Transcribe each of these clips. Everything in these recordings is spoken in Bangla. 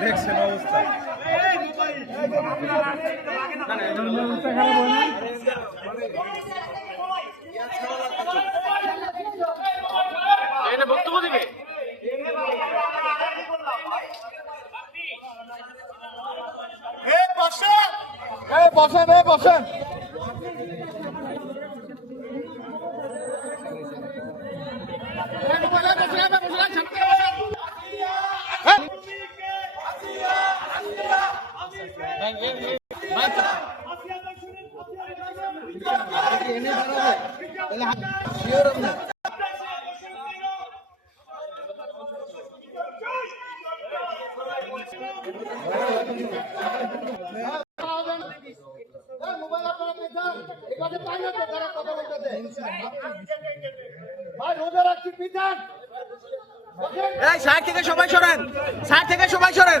দেখছেন অবস্থা। এটা বক্তব্য দিবে? এই বসেন। এই বসেন মোবাইল আপনারা পেছান এখানে পাই না তো তারা কথা বলতেছে ভাই রোজা রাখছি পিছান এই সাইড থেকে সবাই সরেন। সাইড থেকে সবাই সরেন।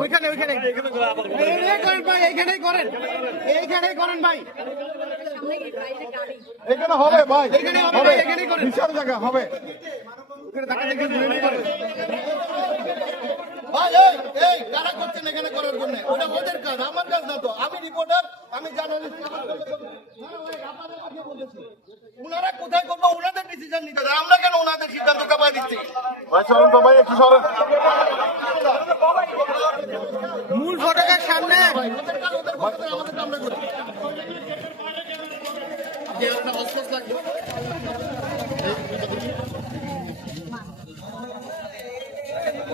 ওইখানে ওইখানে। করেন ভাই এইখানেই করেন। এইখানেই করেন ভাই। এখানে হবে ভাই এখানে হবে ভাই, করেন। বিশাল জায়গা হবে। ভাই এই এই কারা করছেন এখানে করার জন্য ওটা ওদের কাজ আমার কাজ না তো। আমি রিপোর্টার আমি জার্নালিস্ট উনারা কোথায় করব? ওনাদের ডিসিশন নিতে হবে। আমরা কেন সিদ্ধান্ত চাপাই দিচ্ছি। ভাই সরেন তো ভাই একটু সরেন মূল ফটকের সামনে। আমরা করি যে একটা অস্পষ্ট লাগবে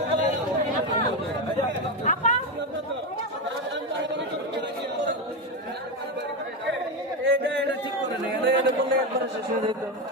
বাড়াবাড়ি করব কে